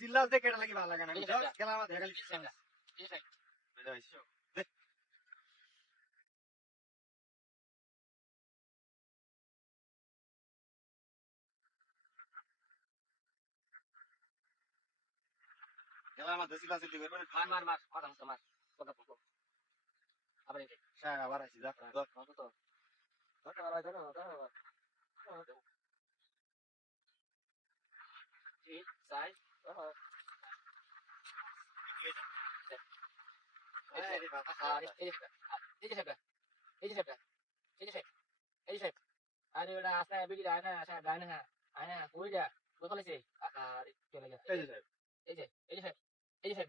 সিল্লাল থেকে কেটে লাগি ভালো লাগে না। গেলাম দেখা এই যে সাহেবটা এই গেলাম আমার দেশি লাসি দিবে মার মার মার মাথা মুখে মার কথা বলব আবার এই যে। আবার আসি যা। কত তো ধরতে পারবা ধরো ধরো এই সাইজ এই রে বাবা, আর এই যে এই যে সাহেবটা এই যে সাহেবটা এই যে সাহেব এই যে সাহেব আরে ওটা আসা বিড়ি আয় না আসা গায় না আয় না কই যা ফেলেছে আর চলে যা এই যে। এই যে এই যে এই যে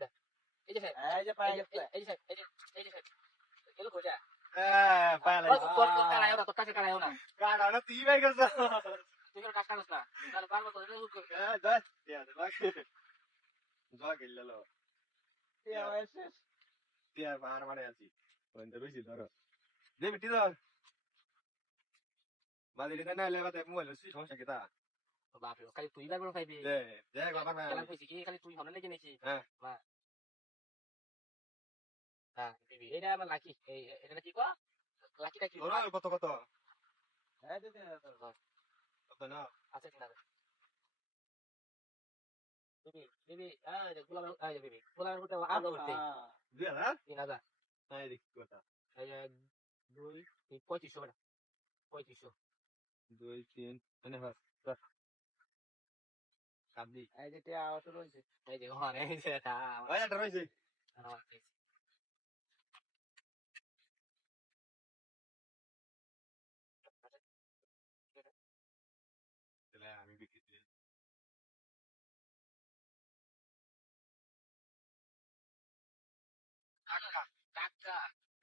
এই যে এই যে এই যে। এই যে এই যে এই যে কই যা হ্যাঁ, লাগছে। তোর তোর কারায়ও না তোর কাছে কারায়ও না কাটা না, তুই পায়ে গেছে। কোনো না তাহলে বারবার করে হুট হ্যাঁ, যা। ঠিক আছে, রাখ। যা গেলে লো। টিয়ার পাহাড় মারে আছি। ওইখানটা রইছি, ধরো। দে বেটি ধর। বাদিলে তো না এলে বাদে মোবাইল হচ্ছে, সমস্যা কি তা? বাপরে খালি তুই লাগবে খাইবি দে, দে, বাবার মায়ের খেলা কইছি কি খালি তুই হনে লেগে নেছি হ্যাঁ। মা হ্যাঁ দিবি এটা আমার লাকি এই এটা কি কো লাকিটা কি ধরো, কত কত? কত নাও? আছে কিনা দিবি দিবি এই যে গোলামের এই যে দিবি গোলামের মধ্যে আলো উঠতে দুই হাজার? তিন হাজার হ্যাঁ? এই যে দুই তিন পঁয়ত্রিশশো বেটা পঁয়ত্রিশশো দুই, তিন, এনে ধর, ধর। কাট দি। এই যে এই যে ওখানে এই যে এটা রয়েছে।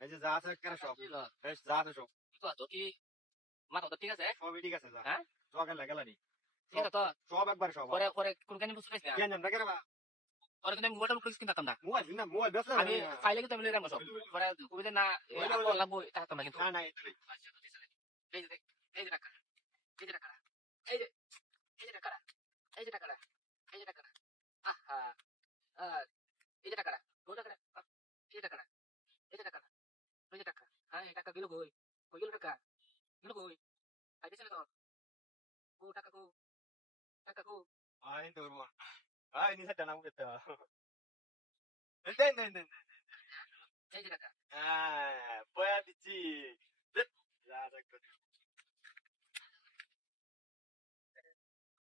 এই যে যা আছে একেবারে সব। এই যা আছে সব। কি করছ? কি মাথা তো ঠিক আছে সবই ঠিক আছে যা। হ্যাঁ? সব গেলে গেলে নি। ঠিক আছে তো সব একবার সব। পরে পরে কোন কেন বুঝতে পারছি না কেন জানি কেন বা? পরে কিন্তু আমি মোবাইলটা মুখে কিনতে পারতাম না মোবাইল না, মোবাইল বেচলে আমি। ফাইলে কিন্তু আমি লইলাম সব পরে কবিতে না লাগবো এটা হাতাম না কিন্তু না, না, এই যে এই যে টাকা এই যে টাকা এই যে এই যে টাকা এই যে টাকা এই যে টাকা আহা এই যে টাকা কোন টাকা হ্যাঁ এই টাকা গেল কই কই গেল টাকা গেল কই আইতেছে না তো কো টাকা কো টাকা কো আয় তো করব না। আয় নিচে টানা মুখে তো। দেন, দেন, দেন, দেন।